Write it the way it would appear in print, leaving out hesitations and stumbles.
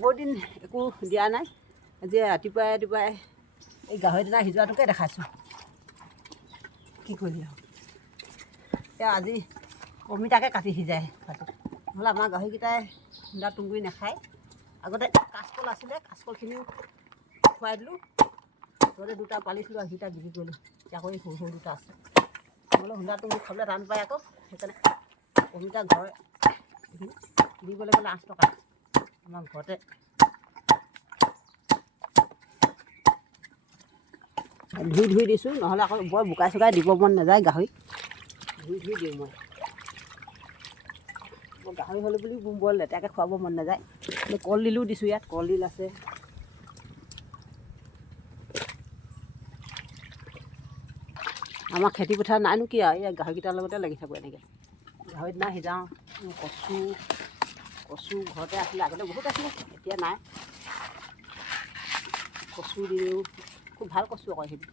বহুত দিন একো দিয়া নাই। আজি ৰাতিপুৱাই ৰাতিপুৱাই এই গাহৰি দানা সিজোৱাটোকে দেখাইছোঁ। কি কৰিলি আৰু এতিয়া আজি অমিতাকে কাটি সিজাই খোৱাটো, নহ'লে আমাৰ গাহৰিকেইটাই খুন্দা তুঁহগুৰি নাখায়। আগতে কাচকল আছিলে, কাচকলখিনিও খুৱাই দিলোঁ। আগতে দুটা পালিছিলোঁ আৰু সিটা বিক্ৰী কৰিলোঁ। এতিয়া আকৌ এই সৰু সৰু দুটা আছে, নহ'লে খুন্দা তুঁহগুৰি খাবলৈ টান পায় আকৌ। সেইকাৰণে অমিতা ঘৰ কিনিবলৈ গ'লে 8 টকা, আমাৰ ঘৰতে ধুই দিছোঁ, নহ'লে আকৌ বৰ বোকাই চোকাই দিব মন নাযায় গাহৰি। ধুই দিওঁ মই। গাহৰি হ'লে বুলি বৰ লেতেৰাকৈ খুৱাব মন নাযায়। কলডিলো দিছোঁ, ইয়াত কলডিল আছে। আমাৰ খেতি পথাৰ নাইনো কি আৰু, এই গাহৰিকেইটাৰ লগতে লাগি থাকোঁ এনেকৈ। গাহৰি দিনা সিজাওঁ। কচু ঘৰতে আছিলে, আগতে বহুত আছিলে, এতিয়া নাই। কচু দিওঁ, খুব ভাল কচু আকৌ সেইটো।